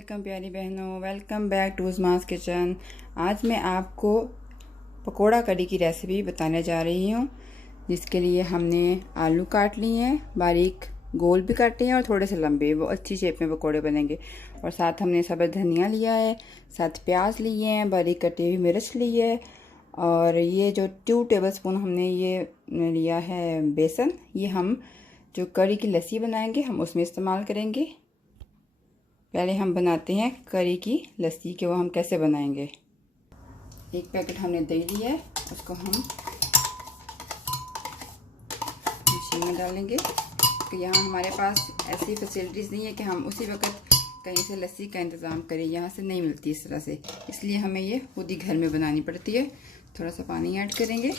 वालेकुम प्यारी बहनों, वेलकम बैक टू उस्मास किचन। आज मैं आपको पकोड़ा कड़ी की रेसिपी बताने जा रही हूँ, जिसके लिए हमने आलू काट लिए हैं, बारीक गोल भी काटे हैं और थोड़े से लंबे, वो अच्छी शेप में पकोड़े बनेंगे। और साथ हमने सब्ज़ धनिया लिया है, साथ प्याज लिए हैं, बारीक कटी हुई मिर्च ली है, और ये जो 2 टेबलस्पून हमने ये लिया है बेसन, ये हम जो कड़ी की लस्सी बनाएंगे हम उसमें इस्तेमाल करेंगे। पहले हम बनाते हैं करी की लस्सी के, वो हम कैसे बनाएंगे। एक पैकेट हमने दही लिया है, उसको हम मशीन में डालेंगे। तो यहाँ हमारे पास ऐसी फैसिलिटीज़ नहीं है कि हम उसी वक्त कहीं से लस्सी का इंतज़ाम करें, यहाँ से नहीं मिलती इस तरह से, इसलिए हमें ये खुद ही घर में बनानी पड़ती है। थोड़ा सा पानी ऐड करेंगे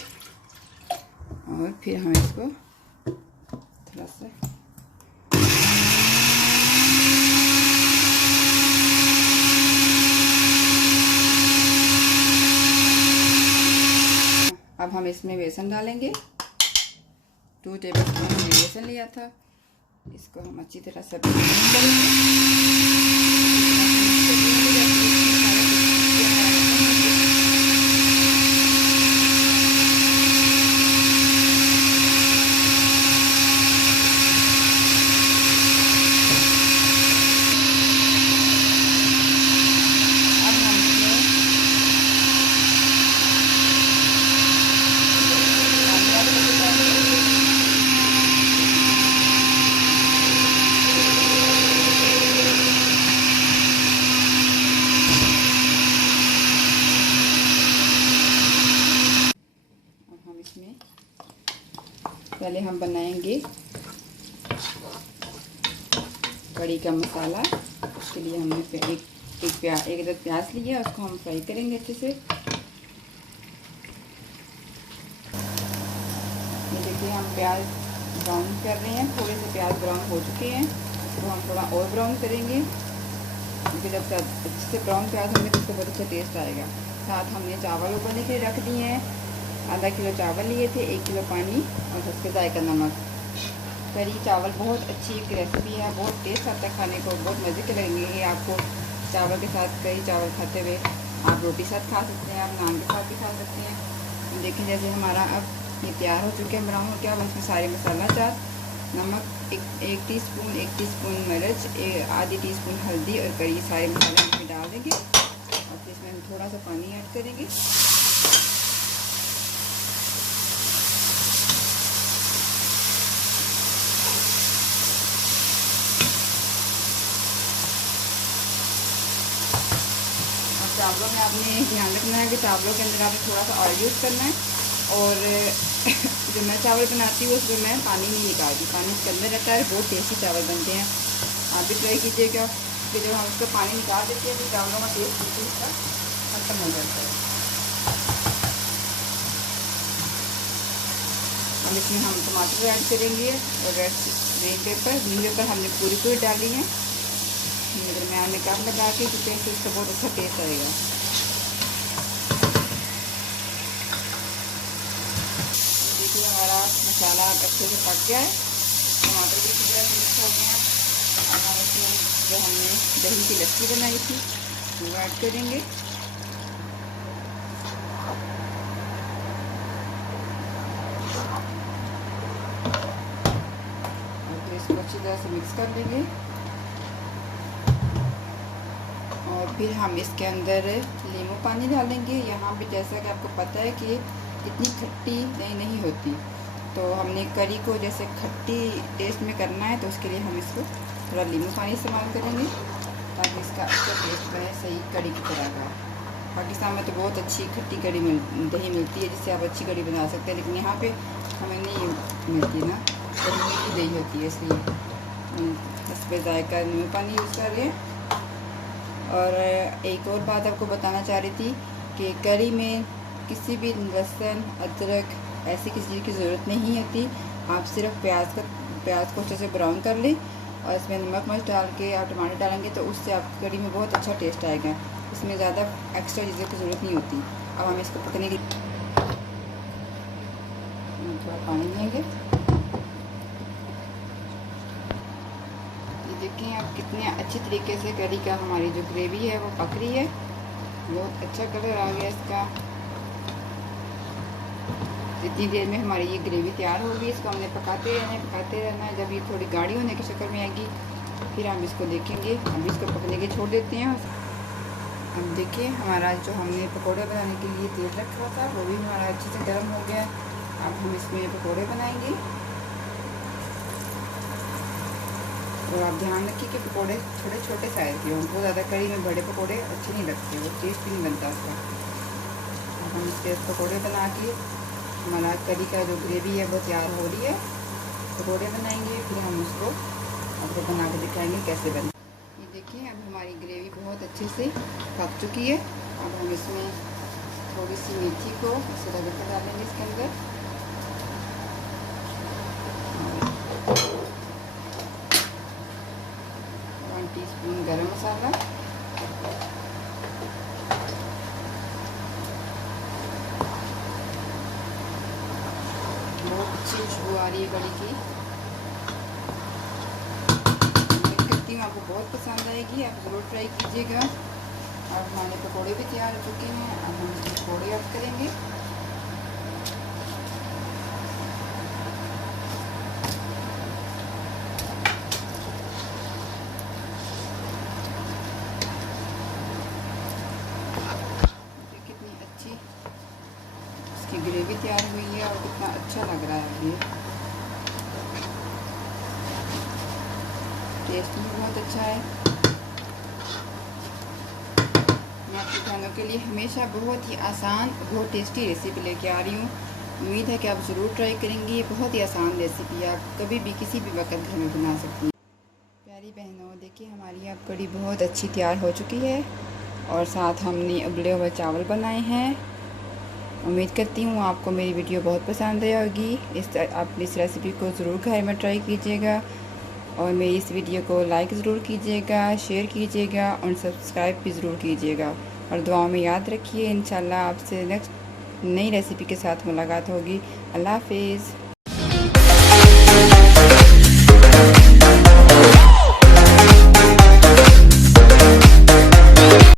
और फिर हम इसको थोड़ा सा अब हम इसमें बेसन डालेंगे। 2 टेबलस्पून हमने बेसन लिया था, इसको हम अच्छी तरह से मिक्स करेंगे। पहले हम बनाएंगे कड़ी का मसाला। उसके लिए हमने एक अदद प्याज लिया, उसको हम फ्राई करेंगे अच्छे से। ये देखिए हम प्याज ब्राउन कर रहे हैं, थोड़े से प्याज ब्राउन हो चुके हैं, तो हम थोड़ा और ब्राउन करेंगे, क्योंकि जब अच्छे से ब्राउन प्याज होंगे तो उसका बहुत अच्छा टेस्ट आएगा। साथ हमने चावल उबलने के लिए रख दिए हैं। आधा किलो चावल लिए थे, 1 किलो पानी और उसके जायका नमक। करी चावल बहुत अच्छी एक रेसिपी है, बहुत टेस्ट आता है खाने को, बहुत मज़े के लगेंगे आपको। चावल के साथ करी चावल खाते हुए आप रोटी साथ खा सकते हैं, आप नान के साथ भी खा सकते हैं। देखें जैसे हमारा अब ये तैयार हो चुके हैं, ब्राउन हो गया। अब इसमें सारे मसाला चार, नमक 1 टीस्पून, 1 टीस्पून मिर्च, आधी टीस्पून हल्दी और करी, सारे मसाले इसमें डाल देंगे और फिर इसमें हम थोड़ा सा पानी ऐड करेंगे। चावलों में आपने ध्यान रखना है कि चावलों के अंदर आपने थोड़ा सा ऑयल यूज़ करना है। और जो मैं चावल बनाती हूँ उसमें मैं पानी नहीं निकालती, पानी इसके अंदर रहता है, बहुत टेस्टी चावल बनते हैं। आप भी ट्राई कीजिएगा कि जब हम उसका पानी निकाल देते हैं तो चावलों का टेस्ट बिल्कुल इसका खत्म हो जाता है। अब इसमें हम टमाटर ऐड करेंगे और ग्रीन पेपर हमने पूरी डाली है, दरम्यान में कप लगा के, जिससे इसका बहुत अच्छा टेस्ट आएगा। देखिए हमारा मसाला अच्छे से पक गया है, टमाटर भी अच्छी तरह से मिक्स हो गया है। अब हम इसमें जो हमने दही की लस्सी बनाई थी वो ऐड करेंगे और फिर इसको अच्छी तरह से मिक्स कर लेंगे। और फिर हम इसके अंदर नींबू पानी डालेंगे। यहाँ भी जैसा कि आपको पता है कि इतनी खट्टी नहीं होती, तो हमने करी को जैसे खट्टी टेस्ट में करना है, तो उसके लिए हम इसको थोड़ा नींबू पानी इस्तेमाल करेंगे ताकि इसका अच्छा टेस्ट बने सही कड़ी की तरह का। पाकिस्तान में तो बहुत अच्छी खट्टी दही मिलती है, जिससे आप अच्छी कड़ी बना सकते हैं, लेकिन यहाँ पे हमें नहीं मिलती ना, तो मीठी दही होती है, इसलिए इस पर जायका नींबू पानी यूज़ कर रहे हैं। और एक और बात आपको बताना चाह रही थी कि करी में किसी भी लहसुन अदरक ऐसी किसी चीज़ की ज़रूरत नहीं होती। आप सिर्फ प्याज को अच्छे से ब्राउन कर लें और इसमें नमक मिर्च डाल के आप टमाटर डालेंगे, तो उससे आपकी करी में बहुत अच्छा टेस्ट आएगा। इसमें ज़्यादा एक्स्ट्रा चीज़ों की ज़रूरत नहीं होती। अब हम इसको पकने के थोड़ा पानी देंगे। ये देखें आप कितने अच्छी तरीके से करी का हमारी जो ग्रेवी है वो पक रही है। बहुत अच्छा कलर आ गया इसका। जितनी देर में हमारी ये ग्रेवी तैयार होगी इसको हमने पकाते रहना है। जब ये थोड़ी गाढ़ी होने की शक्ल में आएगी फिर हम इसको देखेंगे। अब इसको पकने के छोड़ देते हैं। अब देखिए हमारा जो हमने पकोड़े बनाने के लिए तेल रखा था वो भी हमारा अच्छे से गर्म हो गया। अब हम इसमें पकोड़े बनाएंगे। और आप ध्यान रखिए कि पकोड़े छोटे छोटे साइज़ के हों। बहुत ज़्यादा कड़ी में बड़े पकोड़े अच्छे नहीं लगते, वो टेस्ट भी नहीं बनता उसका। अब हम इसके पकोड़े बना के हमारा करी का जो ग्रेवी है वो तैयार हो रही है। पकोड़े बनाएंगे फिर हम उसको आपको बना के दिखाएंगे कैसे बने। ये देखिए अब हमारी ग्रेवी बहुत अच्छे से पक चुकी है। अब हम इसमें थोड़ी सी मेथी को इसे रगड़ कर डालेंगे इसके अंदर। 1 टीस्पून गरम मसाला, बहुत अच्छी खुशबू आ रही है कड़ी की। उम्मीद करती हूँ आपको बहुत पसंद आएगी, आप ज़रूर ट्राई कीजिएगा। अब हमारे पकोड़े भी तैयार हो चुके हैं। अब हम इसमें पकोड़े ऐड करेंगे। कितनी अच्छी इसकी ग्रेवी तैयार हुई है और कितना अच्छा लग रहा है। ये टेस्ट भी बहुत अच्छा है। मैं आपके खानों के लिए हमेशा बहुत ही आसान बहुत टेस्टी रेसिपी लेके आ रही हूँ। उम्मीद है कि आप ज़रूर ट्राई करेंगी। ये बहुत ही आसान रेसिपी है, आप कभी भी किसी भी वक्त घर में बना सकती हैं। प्यारी बहनों देखिए हमारी अब कड़ी बहुत अच्छी तैयार हो चुकी है और साथ हमने उबले हुए चावल बनाए हैं। उम्मीद करती हूँ आपको मेरी वीडियो बहुत पसंद आई होगी। आप इस रेसिपी को ज़रूर घर में ट्राई कीजिएगा और मेरी इस वीडियो को लाइक ज़रूर कीजिएगा, शेयर कीजिएगा और सब्सक्राइब भी ज़रूर कीजिएगा। और दुआओं में याद रखिए। इंशाल्लाह आपसे नेक्स्ट नई रेसिपी के साथ मुलाकात होगी। अल्लाह हाफिज़।